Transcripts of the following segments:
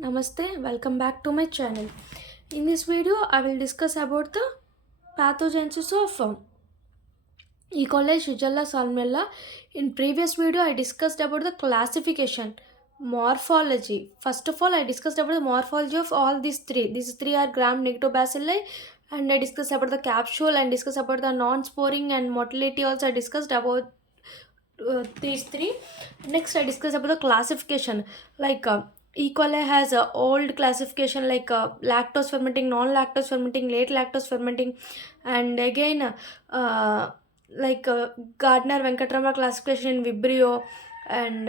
Namaste, welcome back to my channel. In this video, I will discuss about the pathogenesis of E. coli, Shigella, Salmonella. In previous video, I discussed about the classification, morphology. First of all, I discussed about the morphology of all these three. These three are gram-negative bacilli, and I discussed about the capsule and discussed about the non-sporing and motility. Also, I discussed about these three. Next, I discussed about the classification, like E. coli has a old classification like lactose fermenting, non-lactose fermenting, late lactose fermenting, and again like Gardner Venkatramana classification in Vibrio, and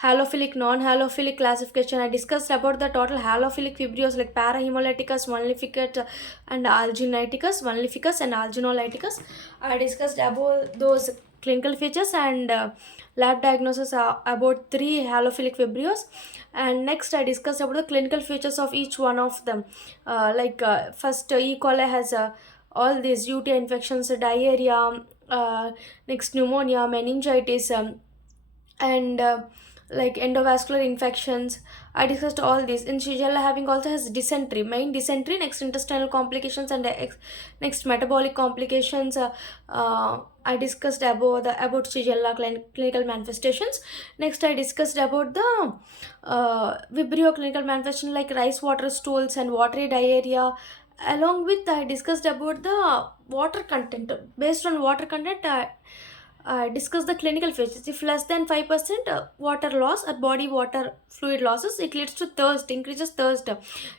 halophilic, non-halophilic classification. I discussed about the total halophilic Vibrios like Parahemolyticus, Molnificus, and Alginiticus, Molnificus, and Alginolyticus. I discussed about those clinical features and lab diagnosis about three halophilic Vibrios. And next, I discussed about the clinical features of each one of them. First, E. coli has all these UTI infections, diarrhea, next pneumonia, meningitis, and like endovascular infections. I discussed all these. In Shigella having also has dysentery, main dysentery, next intestinal complications, and next metabolic complications. I discussed about Shigella clinical manifestations. Next, I discussed about the Vibrio clinical manifestation like rice water stools and watery diarrhea. Along with, I discussed about the water content. Based on water content, discuss the clinical features. If less than 5% water loss or body water fluid losses, it leads to thirst, increases thirst.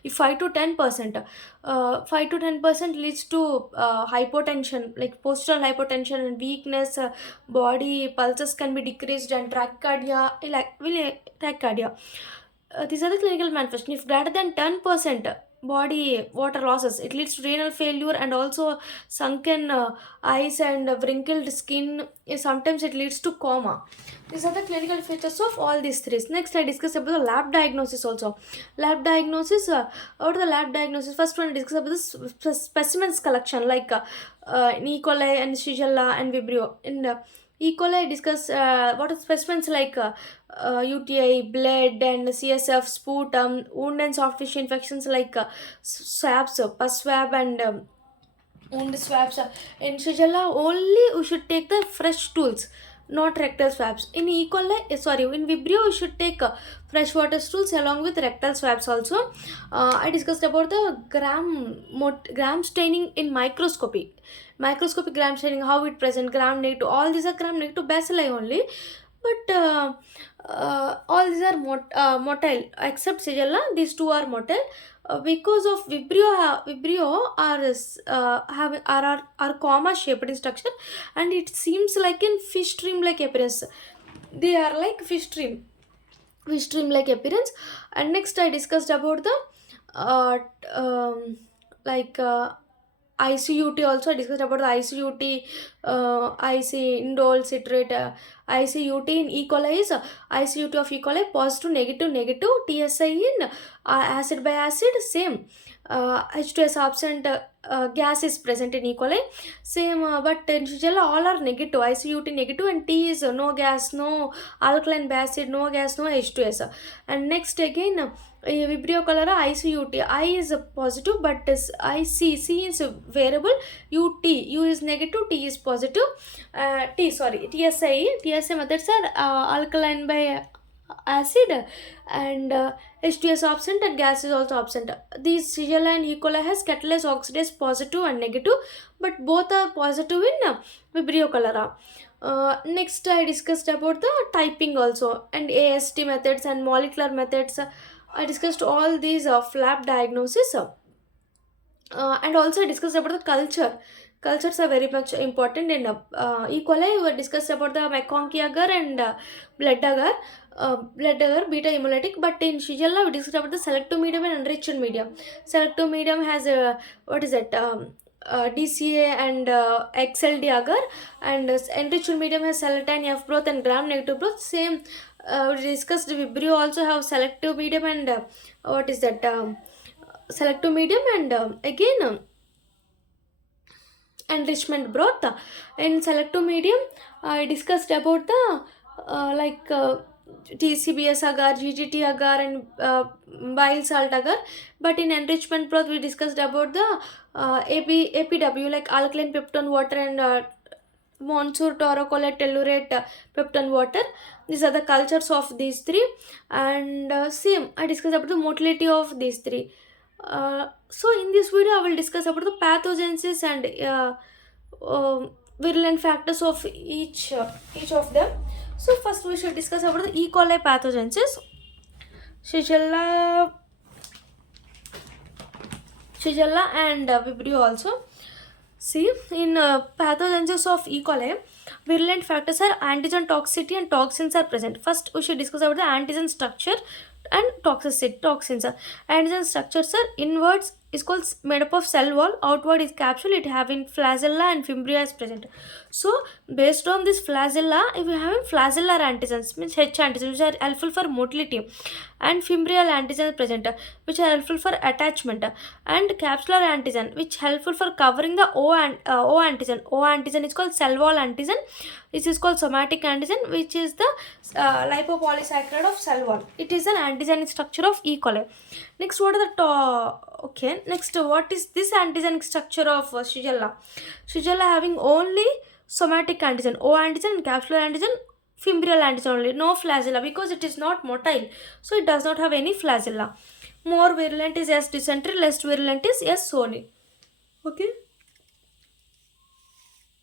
If 5 to 10% leads to hypotension, like postural hypotension and weakness, body pulses can be decreased, and tachycardia, tachycardia. These are the clinical manifestations. If greater than 10% body water losses, it leads to renal failure and also sunken eyes and wrinkled skin. Sometimes it leads to coma. These are the clinical features of all these three. Next, I discuss about the lab diagnosis also. Lab diagnosis, out of the lab diagnosis, first one I discuss about the specimens collection like in E. coli and Shigella and Vibrio. In E. coli, I discuss what are specimens like UTI, blood, and CSF, sputum, wound and soft tissue infections like swabs, pus swab, and wound swabs. In Shigella, only we should take the fresh tools, not rectal swabs. In E. coli, in Vibrio, we should take freshwater stools along with rectal swabs also. I discussed about the gram staining in microscopy. Microscopic gram staining, how it present, gram negative. All these are gram negative bacilli only, but all these are motile except Shigella. These two are motile. Because of Vibrio are comma shaped in structure, and it seems like in fish stream like appearance. They are like fish stream like appearance. And next, I discussed about the uh, um, like ICUT also. I discussed about the ICUT, IC indole citrate, ICUT in E. coli is ICUT of E. coli positive, negative, negative. TSI in acid by acid, same. H2S absent, gas is present in E. coli, same. But in Shigella, all are negative. ICUT negative, and T is no gas, no alkaline by acid, no gas, no H2S. And next again, Vibrio cholera ICUT. I is positive, but C is variable. U is negative, T is positive. TSI methods are alkaline by acid, and H2S absent, and gas is also absent. These Shigella and E. coli has catalase oxidase positive and negative, but both are positive in Vibrio cholera. Next, I discussed about the typing also, and AST methods and molecular methods. I discussed all these lab diagnosis, and also I discussed about the culture. Cultures are very much important in E. coli. We discussed about the McConkey agar and blood agar, beta hemolytic. But in Shigella, we discussed about the selective medium and enriched medium. Selective medium has what is it? DCA and XLD agar, and enriched medium has selectine F broth and gram negative broth. Same, we discussed Vibrio also have selective medium and what is that? Selective medium, and again enrichment broth. In selective medium, I discussed about the like TCBS agar, GGT agar, and bile salt agar. But in enrichment broth we discussed about the APW, like alkaline peptone water, and Monsoor taurocolate tellurate peptone water. These are the cultures of these three. And same I discussed about the motility of these three. So in this video I will discuss about the pathogenesis and virulent factors of each of them. So first we should discuss about the E. coli pathogenesis. Shigella and Vibrio also. See, in pathogenesis of E. coli, virulent factors are antigen toxicity and toxins are present. First, we should discuss about the antigen structure and toxicity. Toxins are antigen structures are inwards is called made up of cell wall. Outward is capsule. It having flagella and fimbria is present. So, based on this flagella, if we have flagellar antigens, means H antigens, which are helpful for motility, and fimbrial antigens present, which are helpful for attachment, and capsular antigen, which helpful for covering the O antigen. O antigen is called cell wall antigen. This is called somatic antigen, which is the lipopolysaccharide of cell wall. It is an antigenic structure of E. coli. Next, what are the next, what is this antigenic structure of Shigella? Shigella having only somatic antigen, O antigen, and capsular antigen, fimbrial antigen only, no flagella, because it is not motile, so it does not have any flagella. More virulent is S. dysentery, less virulent is S. soli. Okay.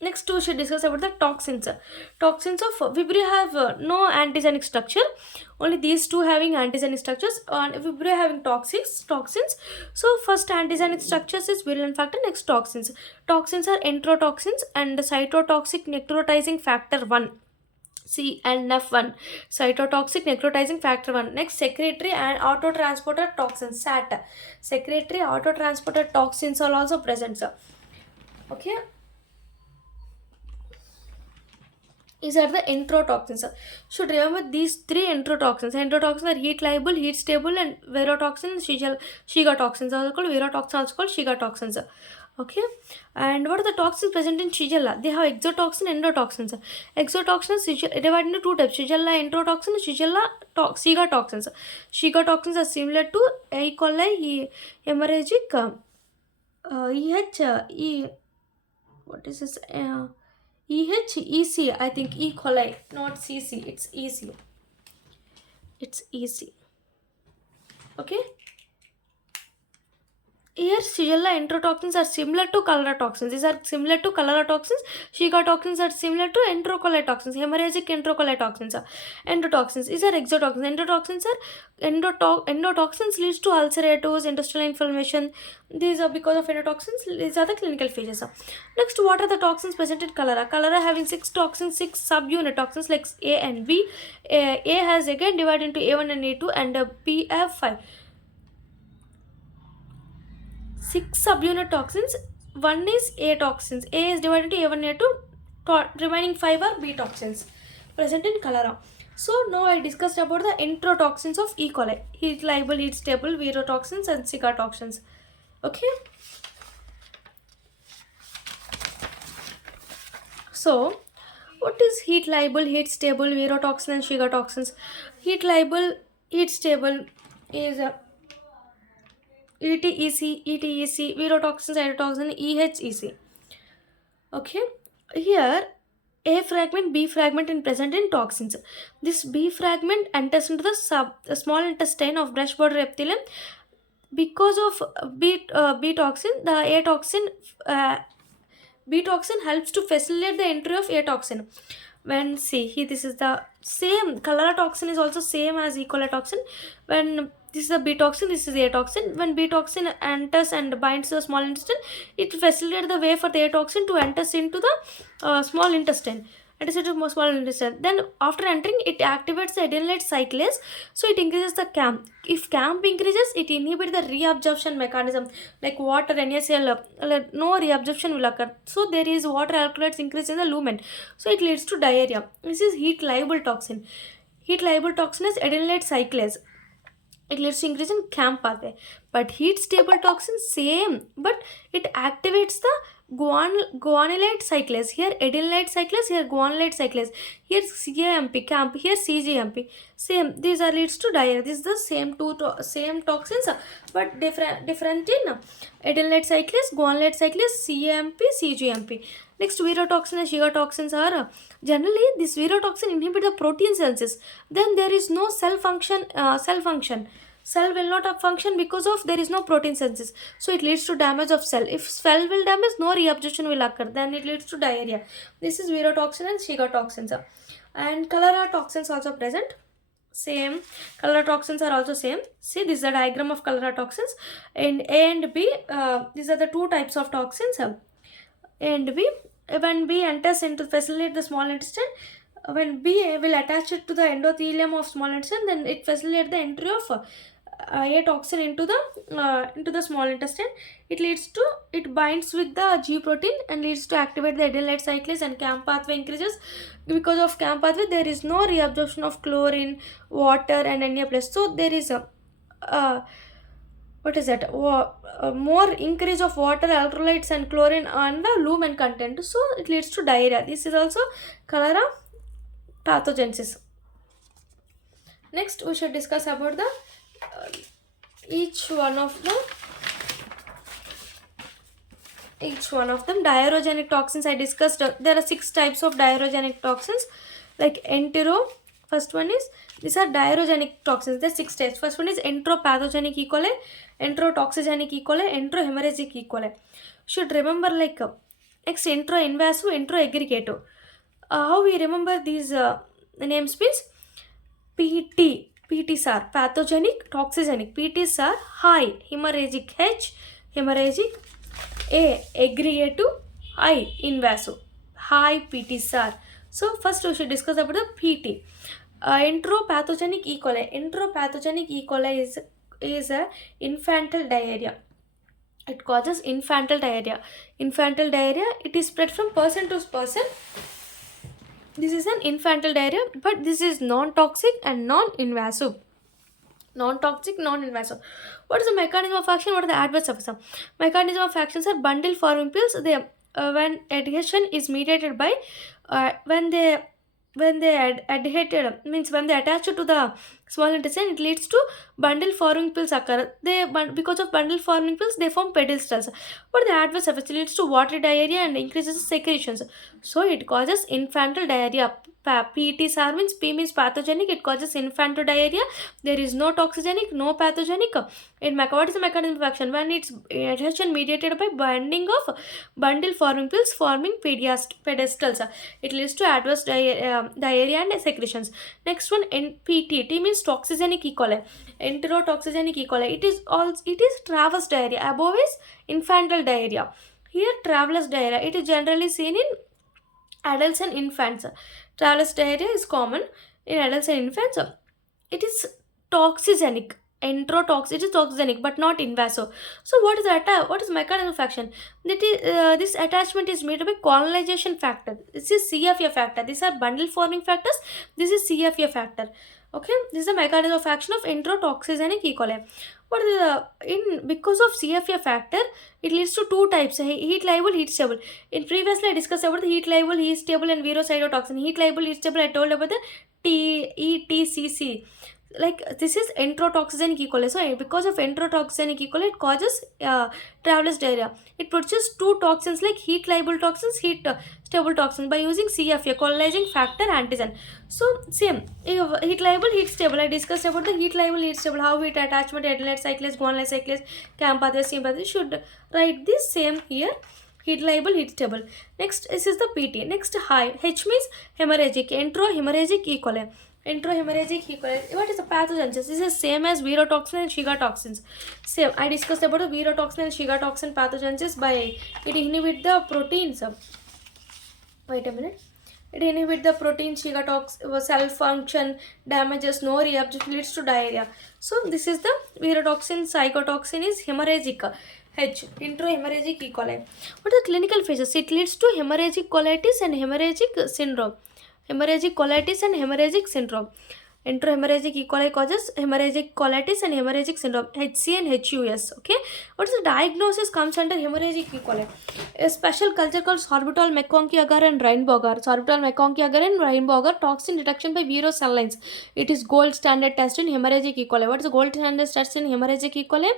Next, we should discuss about the toxins. Toxins of Vibrio have no antigenic structure. Only these two having antigenic structures. And Vibrio having toxins. So first antigenic structures is virulent factor. Next, toxins. Toxins are enterotoxins and cytotoxic necrotizing factor 1. C and F1, cytotoxic necrotizing factor 1. Next, secretory and autotransporter toxins, SAT. Secretory autotransporter toxins are also present, sir. Okay. These are the enterotoxins. Should remember these three enterotoxins. Enterotoxins are heat liable, heat stable, and virotoxins, Shiga toxins. Also called virotoxins, also called Shiga toxins. Okay. And what are the toxins present in Shigella? They have exotoxin, endotoxins. Exotoxins divided into two types: Shigella enterotoxin, Shigella Shiga toxins. Shiga toxins are similar to E. coli, hemorrhagic, what is this? EC, I think E. coli, not CC, it's EC. It's EC. Okay. Here, Shigella enterotoxins are similar to cholera toxins. These are similar to cholera toxins. Shiga toxins are similar to enterocoli toxins. Hemorrhagic enterocoli toxins are endotoxins. These are exotoxins. Endotoxins are endotoxins leads to ulcerative intestinal inflammation. These are because of endotoxins. These are the clinical features. Next, what are the toxins present in cholera? Cholera having 6 toxins, 6 subunit toxins like A and B. A has again divided into A1 and A2, and B have 5. 6 subunit toxins. One is A toxins. A is divided into A1, A2. Remaining 5 are B toxins present in cholera. So now I discussed about the enterotoxins of E. coli. Heat liable, heat stable, virotoxins, and Shiga toxins. Okay. So what is heat liable, heat stable, virotoxin, and Shiga toxins? Heat liable, heat stable is ETEC, virotoxin, cytotoxin, EHEC. Okay, here A fragment, B fragment in present in toxins. This B fragment enters into the small intestine of brush border epithelium. Because of B toxin, the A toxin, B toxin helps to facilitate the entry of A toxin. When here this is the same cholera toxin is also same as E. coli toxin. When this is a B toxin, this is A toxin. When B toxin enters and binds the small intestine, it facilitates the way for the A toxin to enter into the small intestine. Small intestine. Then after entering, it activates the adenylate cyclase, so it increases the CAMP. If CAMP increases, it inhibits the reabsorption mechanism, like water, NaCl. No reabsorption will occur. So there is water electrolytes increase in the lumen. So it leads to diarrhea. This is heat liable toxin. Heat liable toxin is adenylate cyclase. It leads to increase in CAMP pathway. But heat stable toxin same, but it activates the guanylate cyclase, here adenylate cyclase, here guanylate cyclase, here camp, here cgmp. Same, these are leads to diarrhea. This is the same same toxins, but different in adenylate cyclase, guanylate cyclase, cgmp. Next, virotoxin and shigotoxins are generally this virotoxin inhibit the protein synthesis. Then there is no cell function. Cell will not function because of there is no protein synthesis, so it leads to damage of cell. If cell will damage, no reabsorption will occur, then it leads to diarrhea. This is virotoxin and shigotoxins. And cholera toxins also present. Same, cholera toxins are also same. See, this is the diagram of cholera toxins, and A and B, these are the two types of toxins. A and B, when B enters into facilitate the small intestine, when B will attach it to the endothelium of small intestine, then it facilitates the entry of a toxin into the small intestine. It binds with the G protein and leads to activate the adenylate cyclase, and CAM pathway increases. Because of CAM pathway, there is no reabsorption of chlorine, water, and Na+. So there is a more increase of water, electrolytes, and chlorine and the lumen content. So it leads to diarrhea. This is also cholera pathogenesis. Next, we should discuss about the each one of them. Diarrheogenic toxins I discussed. There are 6 types of diarrheogenic toxins, like first one is, these are diarrheogenic toxins. There are 6 types. First one is enteropathogenic E. coli, enterotoxigenic E. coli, enterohemorrhagic E. coli. Should remember like next enteroinvasive, enteroaggregative. How we remember these names means PTs are pathogenic, toxigenic. PTs are high, hemorrhagic, H, hemorrhagic, A, aggregative, I, invasive. High PTs are. So first we should discuss about the PT. Enteropathogenic E. coli. Enteropathogenic E. coli is a infantile diarrhea. It causes infantile diarrhea. Infantile diarrhea, it is spread from person to person. This is an infantile diarrhea, but this is non-toxic and non-invasive. Non-toxic, non-invasive. What is the mechanism of action? What are the adverse effects? Mechanism of actions are bundle forming pills. They when adhesion is mediated by when they adhered means when they attach to the small intestine, it leads to bundle forming pills occur. Because of bundle forming pills, they form pedestals. But the adverse effects leads to watery diarrhea and increases secretions. So it causes infantile diarrhea. PTSR means P means pathogenic. It causes infantile diarrhea. There is no toxigenic, no pathogenic. What is the mechanism of action? When it's adhesion mediated by binding of bundle forming pills forming pedestals, it leads to adverse diarrhea and secretions. Next one, PT. T means toxigenic E. coli. Enterotoxigenic E. coli. It is traverse diarrhea. Above is infantile diarrhea. Here travelers diarrhea. It is generally seen in adults and infants. Travelers diarrhea is common in adults and infants. It is toxigenic. It is toxigenic but not invasive. So what is mechanism of action? This attachment is made by colonization factor. This is CFA factor. These are bundle forming factors. This is CFA factor. Okay, this is the mechanism of action of enterotoxigenic E. coli. Because of CFA factor, it leads to 2 types: heat liable, heat stable. In previously I discussed about the heat liable, heat stable, and virocytotoxin. Heat liable, heat stable, I told about the ETCC. Like this is enterotoxigenic E. coli. So because of enterotoxigenic E. coli, it causes travelers diarrhea. It produces 2 toxins like heat liable toxins, heat stable toxins by using CFA, colonizing factor antigen. So same, heat liable, heat stable. I discussed about the heat liable, heat stable, how it attachment, adenylate cyclase, guanylate cyclase, CAM pathway, same pathway. Should write this same here. Heat liable, heat stable. Next, this is the PT. Next, high. H means hemorrhagic, enterohemorrhagic E. coli. Enterohemorrhagic E. coli. What is the pathogenesis? This is same as virotoxin and shigotoxins. Same. I discussed about the virotoxin and shigotoxin pathogenesis by it inhibit the proteins. Wait a minute. It inhibits the protein shigotoxin cell function, damages, no reabsorption, leads to diarrhea. So this is the virotoxin. Shigotoxin is hemorrhagic. H, enterohemorrhagic E. coli. What are the clinical phases? It leads to hemorrhagic colitis and hemorrhagic syndrome. Hemorrhagic colitis and hemorrhagic syndrome. Enterohemorrhagic E. coli causes hemorrhagic colitis and hemorrhagic syndrome, HC and HUS. Okay, what is the diagnosis comes under hemorrhagic E. coli? A special culture called sorbitol McConkey agar and Reinboger. Sorbitol McConkey agar and Reinboger toxin detection by Vero cell lines. It is gold standard test in hemorrhagic E. coli. What is the gold standard test in hemorrhagic E. coli?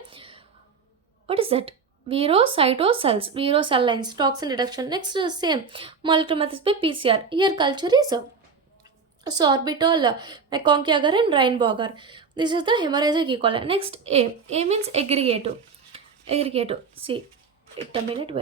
What is that? Vero cytocells, Vero cell lines, toxin detection. Next, same molecular methods by PCR. Here culture is sorbitol McConkey agar and Reinboger. This is the hemorrhagic E. coli. Next, A means aggregative. See, wait a minute.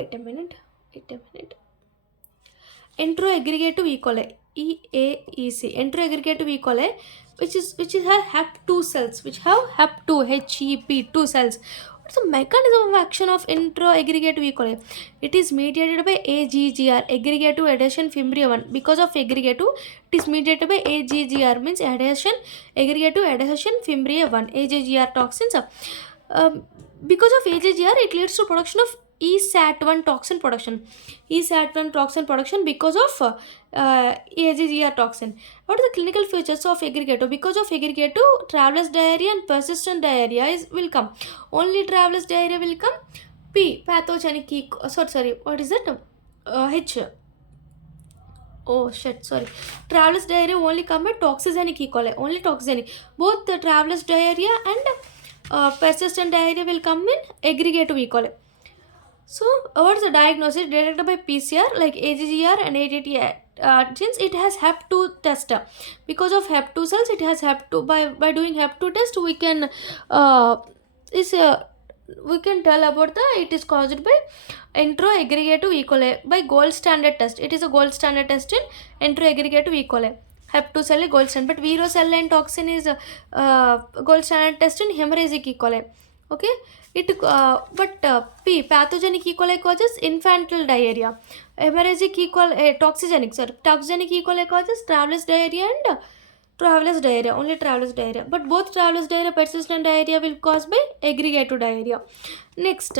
Enteroaggregative E. coli, EAEC. Enteroaggregative E. coli, which have HEP2 cells, which have HEP2, HEP2 cells. What's the mechanism of action of enteroaggregative E. coli? It is mediated by AGGR, aggregative adhesion fimbria 1. Because of aggregative, it is mediated by AGGR, means aggregative adhesion fimbria 1, AGGR toxins. Because of AGGR, it leads to production of ESAT1 toxin production. ESAT1 toxin production because of AGGR toxin. What are the clinical features of aggregative? Because of aggregative, traveler's diarrhea and persistent diarrhea will come. Only traveler's diarrhea will come. P, pathogenic E. Sorry, what is that? H. Oh shit, sorry. Traveler's diarrhea only come at toxigenic E. coli. Only toxigenic. Both the traveler's diarrhea and persistent diarrhea will come in aggregative E. coli. So, what is the diagnosis? Detected by PCR like AGGR and ATT since it has HEP2 test. Because of HEP2 cells, it has HEP2. By doing HEP2 test, we can tell about it is caused by enteroaggregative E. coli by gold standard test. It is a gold standard test in enteroaggregative E. coli. HEP2 cell is gold standard, but Vero cell line toxin is gold standard test in hemorrhagic E. coli. Okay, P, pathogenic E. coli causes infantile diarrhea. Hemorrhagic E. coli, toxigenic E. coli causes traveler's diarrhea and traveler's diarrhea, only traveler's diarrhea. But both traveler's diarrhea, persistent diarrhea will cause by aggregative diarrhea. Next,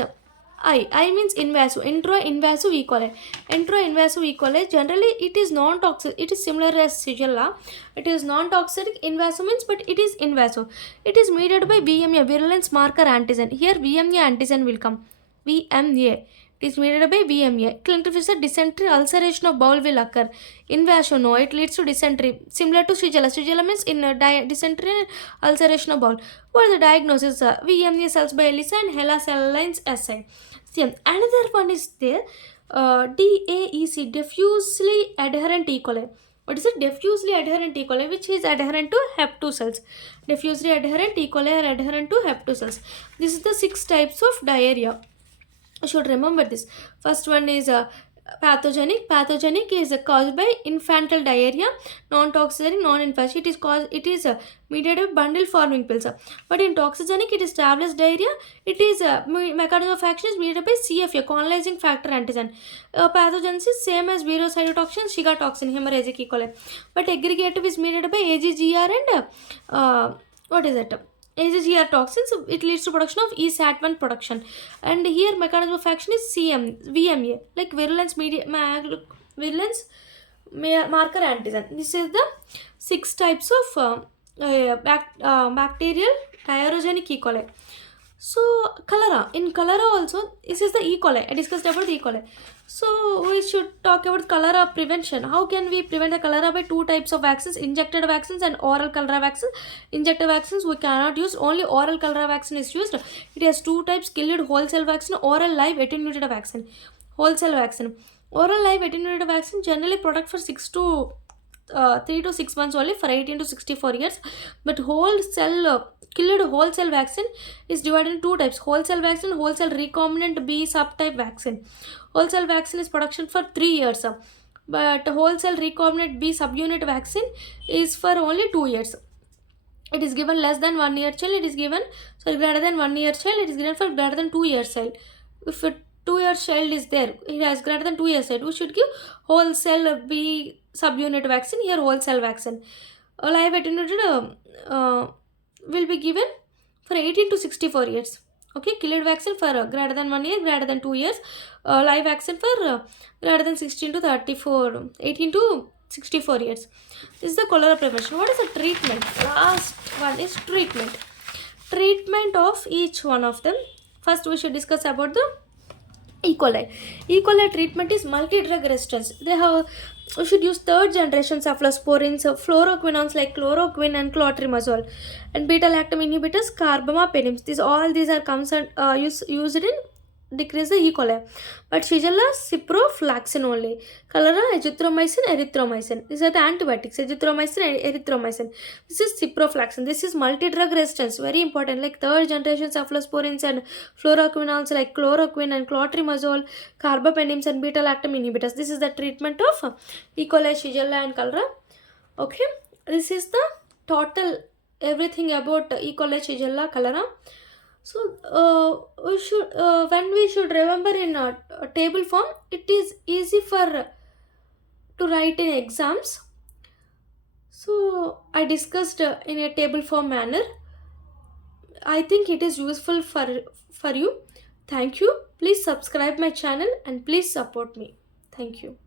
I means invasive, intra-invasive E. coli. Intra-invasive E. coli, generally it is non-toxic. It is similar as Shigella. It is non-toxic. Invasive means, but it is invasive. It is mediated by VMA, virulence marker antigen. Here VMA antigen will come. VMA. It is mediated by VMA. Clinical feature, dysentery, ulceration of bowel will occur. Invasion, no, it leads to dysentery. Similar to Shigella. Shigella means in dysentery and ulceration of bowel. What is the diagnosis? VMA cells by ELISA and HeLa cell lines SI. Same. Another one is there, DAEC, diffusely adherent E. coli. What is it? Diffusely adherent E. coli, which is adherent to HEP2 cells. Diffusely adherent E. coli are adherent to HEP2 cells. This is the 6 types of diarrhea. You should remember this. First one is pathogenic. Pathogenic is caused by infantile diarrhea, non-toxigenic, non-infectious. It is mediated by bundle forming pills. But in toxigenic, it is traveler's diarrhea. It is mechanism of action is mediated by CFA, colonizing factor antigen. Pathogens is same as Vero cytotoxin, Shiga toxin, hemorrhagic E. coli. But aggregative is mediated by AGGR and what is it? AGGR toxins, so it leads to production of ESAT1 production. And here mechanism of action is VMA, like virulence marker antigen. This is the 6 types of bacterial diarrhogenic E. coli. So cholera, in cholera also, this is the E. coli. I discussed about the E. coli. So we should talk about cholera prevention. How can we prevent the cholera? By 2 types of vaccines, injected vaccines and oral cholera vaccine. Injected vaccines we cannot use, only oral cholera vaccine is used. It has 2 types, killed whole cell vaccine, oral live attenuated vaccine. Whole cell vaccine. Oral live attenuated vaccine generally protect for 3 to 6 months only, for 18 to 64 years. But whole cell killed whole cell vaccine is divided in 2 types, whole cell vaccine, whole cell recombinant B subtype vaccine. Whole cell vaccine is production for 3 years, but whole cell recombinant B subunit vaccine is for only 2 years. It is given less than 1 year child, it is given, sorry, greater than 1 year child, it is given for greater than 2 years child. If a 2 year child is there, it has greater than 2 years child, we should give whole cell B subunit vaccine, here whole cell vaccine. Live attenuated will be given for 18 to 64 years. Okay, killed vaccine for greater than 1 year, greater than 2 years. Live vaccine for greater than 16 to 34, 18 to 64 years. This is the cholera prevention. What is the treatment? Last one is treatment. Treatment of each one of them. First we should discuss about the E. coli. E. coli treatment is multi-drug resistance. We should use third generation cephalosporins, fluoroquinones like chloroquine and clotrimazole, and beta-lactam inhibitors, carbamazepine. These are used in decrease the E. coli. But Shigella ciprofloxacin only. Cholera azithromycin, erythromycin. These are the antibiotics. Azithromycin and erythromycin. This is ciprofloxacin. This is multi-drug resistance. Very important. Like third generation cephalosporins and fluoroquinones like chloroquine and clotrimazole, carbapenems and beta-lactam inhibitors. This is the treatment of E. coli, Shigella and cholera. Okay. This is the total everything about E. coli, Shigella, cholera. So we should when we should remember in a table form, it is easy for to write in exams. So I discussed in a table form manner. I think it is useful for you. Thank you. Please subscribe my channel and please support me. Thank you.